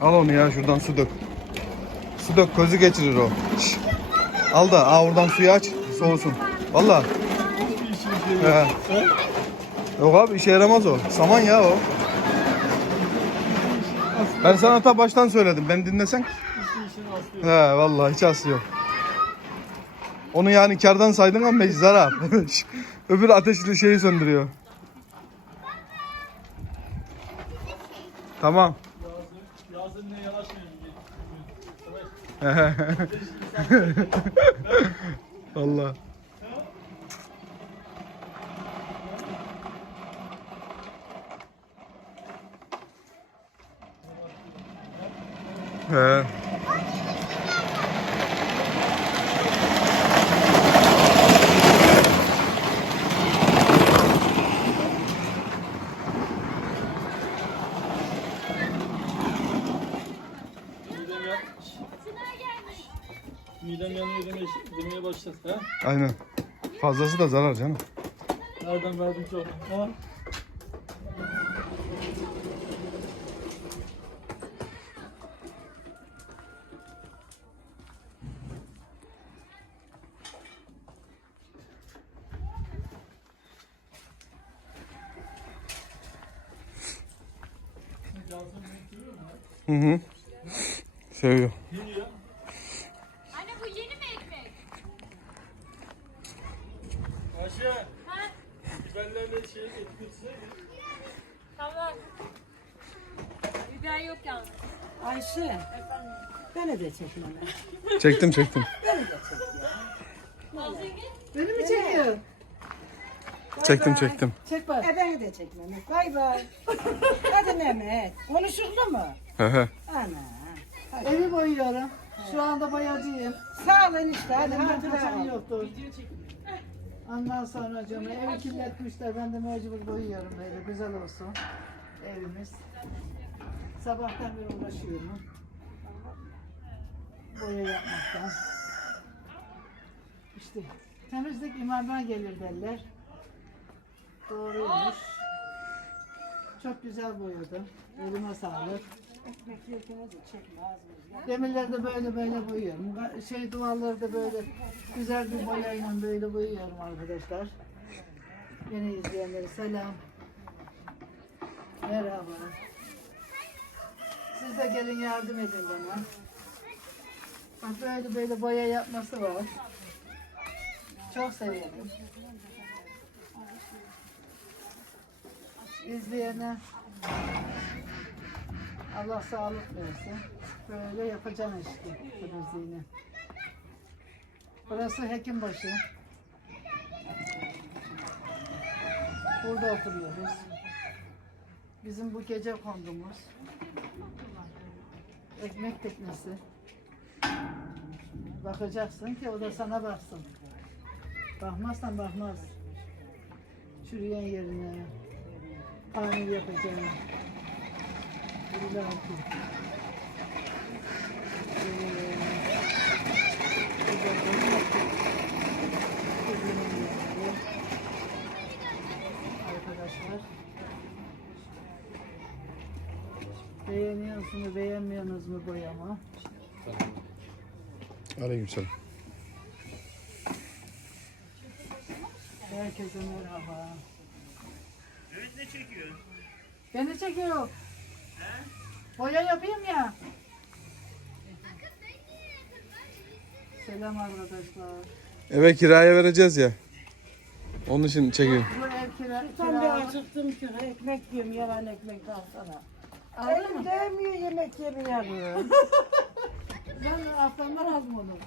Al onu ya şuradan su dök. Su dök közü geçirir o. Şş. Al da aa oradan suyu aç soğusun. Valla. He. Yok abi işe yaramaz o. Saman ya o. Ben sana ta baştan söyledim. Beni dinlesen. He vallahi hiç aslı yok. Onu yani kardan saydın ama zarar. Öbür ateşli şeyi söndürüyor. Tamam. Yazın ne yanaşmayın. Allah. He. Midem ya... Midem yanıyor demeye, demeye başladı. Ha? Aynen. Fazlası da zarar canım. Nereden verdim çok? Ha? Hı hı. Seviyor. Tamam. Biber yok yalnız. Ayşe, beni de çekin hemen. Çektim çektim. Fazla git. Beni mi çekiyor? Çektim çektim. Çek bak. E beni de çek Mehmet. Bay bay. Hadi Mehmet. Konuşuldu mu? He he. Ana. Evi boyuyorum. Şu anda boyacıyım. Sağ olun işte. Hadi Elimde hadi kaçan bakalım. yoktur. Ondan sonra canım evi kirletmişler. Ben de mecbur boyuyorum böyle güzel olsun. Evimiz. Sabahtan beri uğraşıyorum. Boya yapmaktan. İşte temizlik imandan gelir derler. Doğruymuş. Çok güzel boyadım. Elime sağlık. Ekmek çekme. Demirleri de böyle böyle boyuyorum. Şey duvarları da böyle güzel bir boyayla böyle boyuyorum arkadaşlar. Yeni izleyenlere selam. Merhaba. Siz de gelin yardım edin bana. Bak böyle böyle boya yapması var. Çok severim. İzleyene Allah sağlık versin. Böyle yapacağım işte temizliğini. Burası Hekimbaşı. Burada oturuyoruz. Bizim bu gece kondumuz. Ekmek teknesi. Bakacaksın ki o da sana baksın. Bakmazsan bakmaz. Çürüyen yerine. Tamir yapacağım. Ki. Arkadaşlar Beğeniyorsunuz mu beğenmiyorsunuz mu boyamı? Aleykümselam. Herkese merhaba. Evet ne çekiyor? Beni çekiyor. Boya yapayım ya. Selam arkadaşlar. Eve kiraya vereceğiz ya. Onun için çekiyor. Bu ev kira, Tam bir kira. acıktım ki ekmek yiyorum yalan ekmek alsana. Aldın Elim değmiyor yemek yemiyorum. Ben haftamdan aldım onu.